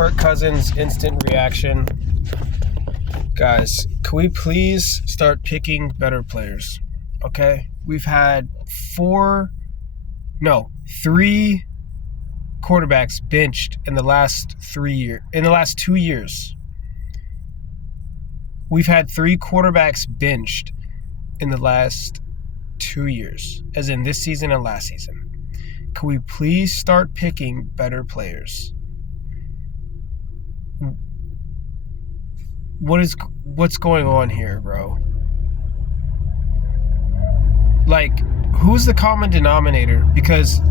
Kirk Cousins instant reaction. Guys, can we please start picking better players? Okay? We've had three quarterbacks benched in the last 2 years. We've had 3 quarterbacks benched in the last 2 years, as in this season and last season. Can we please start picking better players? What's going on here, bro? Like, who's the common denominator? Because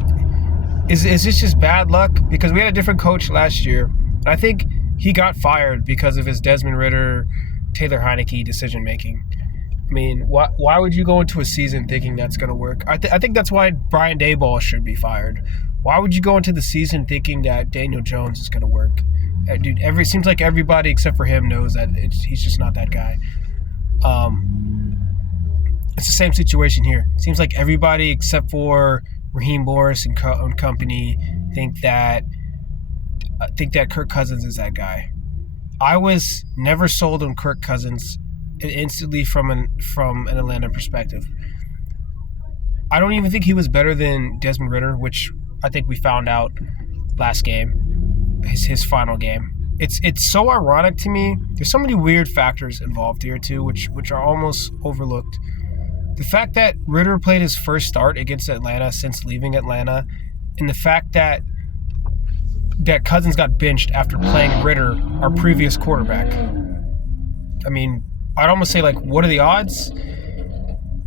is this just bad luck? Because we had a different coach last year, and I think he got fired because of his Desmond Ridder, Taylor Heineke decision making. I mean, why would you go into a season thinking that's going to work? I think that's why Brian Daboll should be fired. Why would you go into the season thinking that Daniel Jones is going to work? Dude, seems like everybody except for him knows that he's just not that guy. It's the same situation here. Seems like everybody except for Raheem Morris and company think that Kirk Cousins is that guy. I was never sold on Kirk Cousins instantly from an Atlanta perspective. I don't even think he was better than Desmond Ridder, which I think we found out last game, his final game. It's so ironic to me. There's so many weird factors involved here too, which are almost overlooked. The fact that Ridder played his first start against Atlanta since leaving Atlanta, and the fact that Cousins got benched after playing Ridder, our previous quarterback. I mean, I'd almost say, like, what are the odds?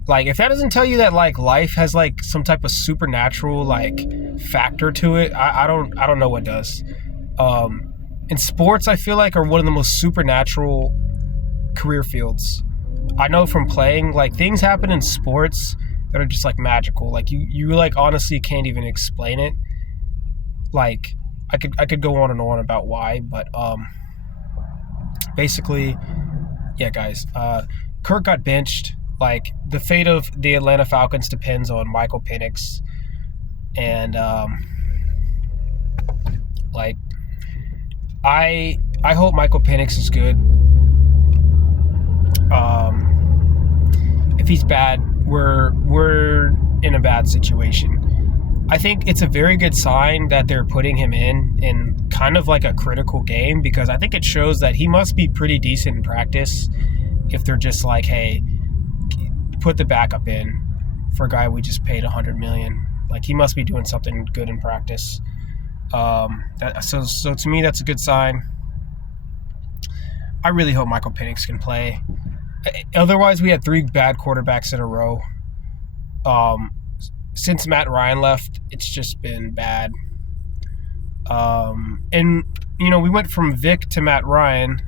Like, if that doesn't tell you that, like, life has, like, some type of supernatural, like, factor to it, I don't know what does. And sports, I feel like, are one of the most supernatural career fields. I know from playing, like, things happen in sports that are just, like, magical. Like, you like, honestly can't even explain it. Like, I could go on and on about why, but basically, yeah, guys, Kirk got benched. Like, the fate of the Atlanta Falcons depends on Michael Penix, and like, I hope Michael Penix is good. If he's bad, we're in a bad situation. I think it's a very good sign that they're putting him in kind of like a critical game, because I think it shows that he must be pretty decent in practice if they're just like, hey, put the backup in for a guy we just paid $100 million. Like, he must be doing something good in practice. So to me, that's a good sign. I really hope Michael Penix can play. Otherwise, we had 3 bad quarterbacks in a row. Since Matt Ryan left, it's just been bad. And, you know, we went from Vic to Matt Ryan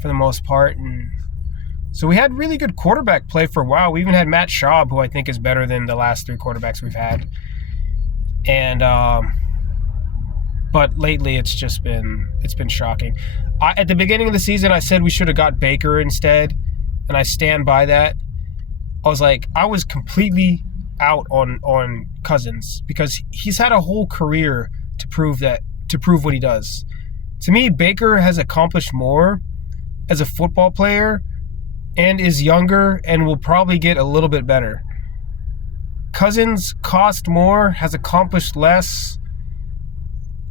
for the most part. And so we had really good quarterback play for a while. We even had Matt Schaub, who I think is better than the last 3 quarterbacks we've had. And, but lately it's been shocking. At the beginning of the season, I said we should have got Baker instead, and I stand by that. I was completely out on Cousins because he's had a whole career to prove what he does. To me, Baker has accomplished more as a football player and is younger and will probably get a little bit better. Cousins cost more, has accomplished less.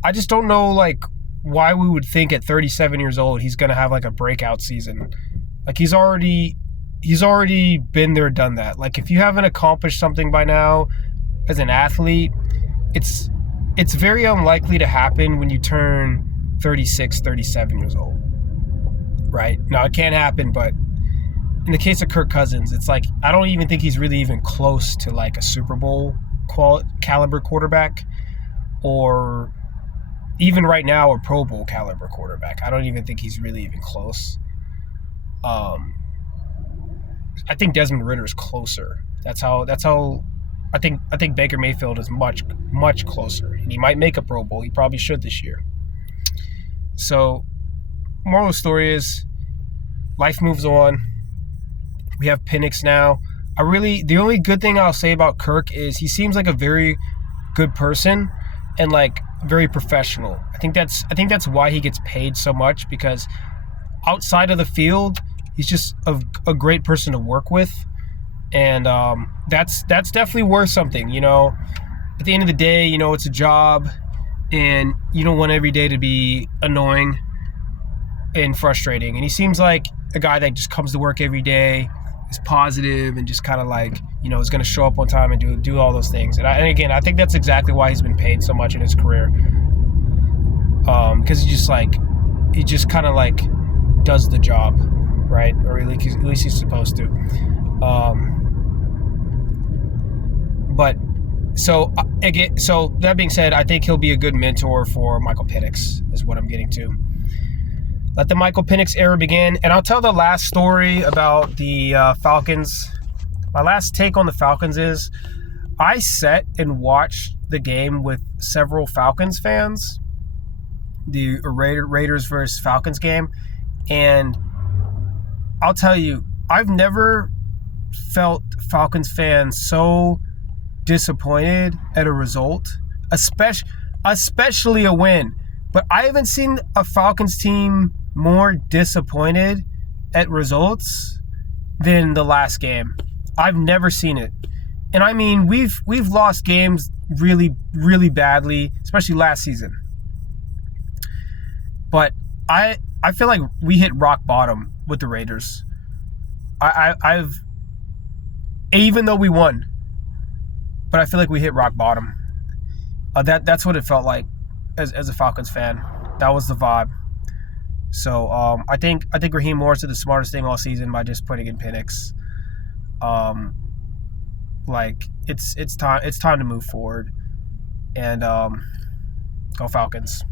I just don't know, like, why we would think at 37 years old he's going to have, like, a breakout season. Like, he's already been there, done that. Like, if you haven't accomplished something by now as an athlete, it's very unlikely to happen when you turn 36, 37 years old. Right? Now, it can't happen, but in the case of Kirk Cousins, it's like, I don't even think he's really even close to, like, a Super Bowl caliber quarterback, or even right now a Pro Bowl caliber quarterback. I don't even think he's really even close. I think Desmond Ridder is closer. That's how I think Baker Mayfield is much, much closer. And he might make a Pro Bowl. He probably should this year. So, moral of the story is, life moves on. We have Penix now. The only good thing I'll say about Kirk is he seems like a very good person. And, like, very professional. I think that's why he gets paid so much, because outside of the field, he's just a great person to work with, and that's definitely worth something. At the end of the day, it's a job, and you don't want every day to be annoying and frustrating. And he seems like a guy that just comes to work every day, is positive, and just kind of like, is going to show up on time and do all those things. And again, I think that's exactly why he's been paid so much in his career. Because he just kind of like does the job, right? Or at least he's supposed to. But so that being said, I think he'll be a good mentor for Michael Penix, is what I'm getting to. Let the Michael Penix era begin. And I'll tell the last story about the Falcons. My last take on the Falcons is I sat and watched the game with several Falcons fans, the Raiders versus Falcons game. And I'll tell you, I've never felt Falcons fans so disappointed at a result, especially a win. But I haven't seen a Falcons team more disappointed at results than the last game. I've never seen it. And I mean, we've lost games really, really badly, especially last season. But I feel like we hit rock bottom with the Raiders. I've even though we won, but I feel like we hit rock bottom. That's what it felt like as a Falcons fan. That was the vibe. So I think Raheem Morris did the smartest thing all season by just putting in Penix. It's time to move forward, and go Falcons.